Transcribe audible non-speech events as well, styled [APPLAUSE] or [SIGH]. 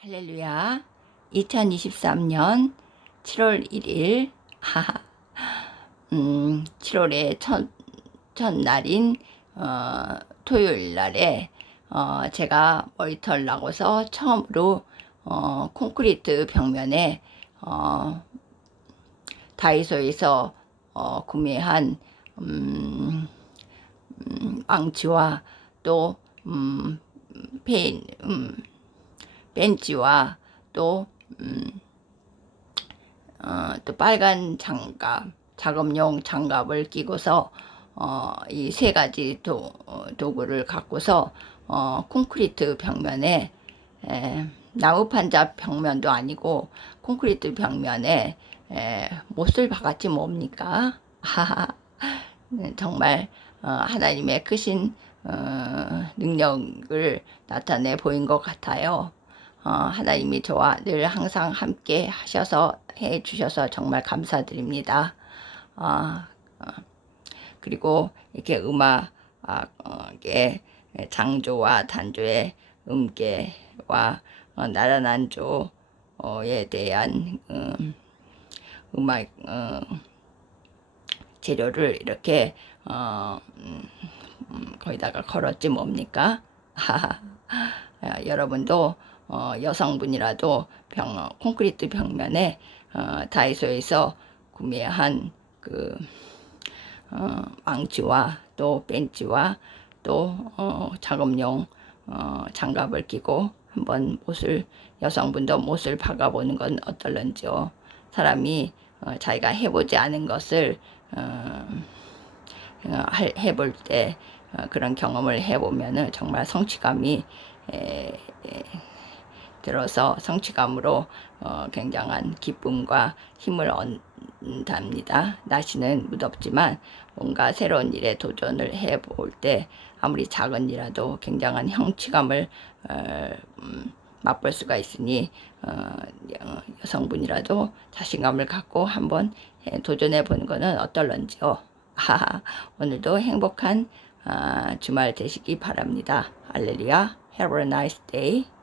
할렐루야. 2023년 7월 1일, 하하, 음, 7월의 첫, 첫날인, 어, 토요일 날에, 어, 제가 머리털 나고서 처음으로, 어, 콘크리트 벽면에, 어, 다이소에서, 어, 구매한, 음, 음, 망치와 또, 음, 페인, 음, 벤치와 또, 음, 어, 또 빨간 장갑, 작업용 장갑을 끼고서 어, 이 세 가지 도, 어, 도구를 갖고서 어, 콘크리트 벽면에 에, 나무 판자 벽면도 아니고 콘크리트 벽면에 에, 못을 박았지 뭡니까? [LAUGHS] 정말 어, 하나님의 크신 어, 능력을 나타내 보인 것 같아요. 어, 하나님이 저와 늘 항상 함께 하셔서 해 주셔서 정말 감사드립니다. 어, 어, 그리고 이렇게 음악의 장조와 단조의 음계와 어, 나란한 조에 대한 음, 음악 어, 재료를 이렇게 어, 음, 음, 거기다가 걸었지 뭡니까? [LAUGHS] 아, 여러분도 어, 여성분이라도 병, 어, 콘크리트 벽면에 어, 다이소에서 구매한 그 어, 망치와 또 벤치와 또 어, 작업용 어, 장갑을 끼고 한번 못을 여성분도 못을 박아보는 건 어떨런지요. 사람이 어, 자기가 해보지 않은 것을 어, 어, 할- 해볼 때 어, 그런 경험을 해보면은 정말 성취감이 에, 에, 들어서 성취감으로 어, 굉장한 기쁨과 힘을 얻답니다. 날씨는 무덥지만 뭔가 새로운 일에 도전을 해볼 때 아무리 작은 일이라도 굉장한 성취감을 어, 음, 맛볼 수가 있으니 어, 여- 여성분이라도 자신감을 갖고 한번 해- 도전해 보는 것은 어떨런지요. [LAUGHS] 하하, 오늘도 행복한 아, 주말 되시기 바랍니다. 할렐루야. Have a nice day.